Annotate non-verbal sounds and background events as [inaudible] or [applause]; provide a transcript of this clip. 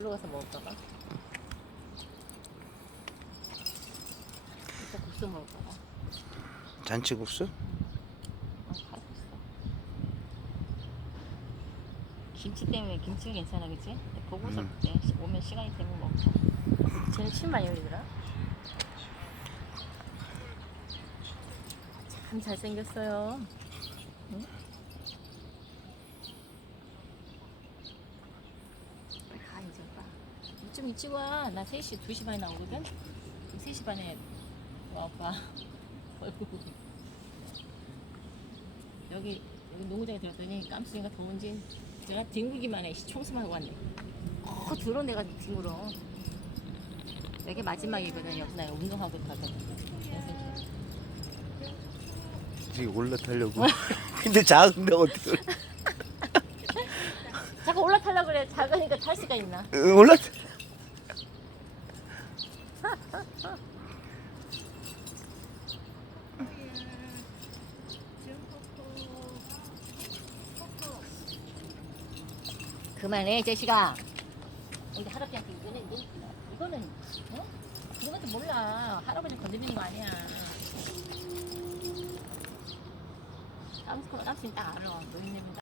놀러 가서 먹을까 봐. 이따 국수 먹을까 봐. 잔치국수? 어, 있어. 김치 때문에 김치가 괜찮아, 그치? 보고서 음. 때 오면 시간이 되면 먹고. 쟤는 침 많이 흘리더라. 참 잘생겼어요. 응? 아, 이제 봐. 좀 일찍 와. 나 3시, 2시 반에 나오거든? 3시 반에 와, 오빠. 어이구. [laughs] 여기, 여기 농구장에 들었더니 깜수니까 더운지 제가 뒹굴기만 해. 씨, 청소만 하고 왔네. 어, 들어 내가 뒹굴어. 여기 마지막이거든. 여기서 나 운동하고 가거든. 지금 올라타려고. [laughs] 근데 작은데 어떻게 올라- [laughs] 자꾸 올라타려고 그래. 작으니까 탈 수가 있나? 응, 올라타? 그만해, 제시가. 근데 할아버지한테 이거는, 이거, 이거는, 어? 그런 것도 몰라. 할아버지 건드리는 거 아니야. 깜수, 깜수 딱 알아. 노인네는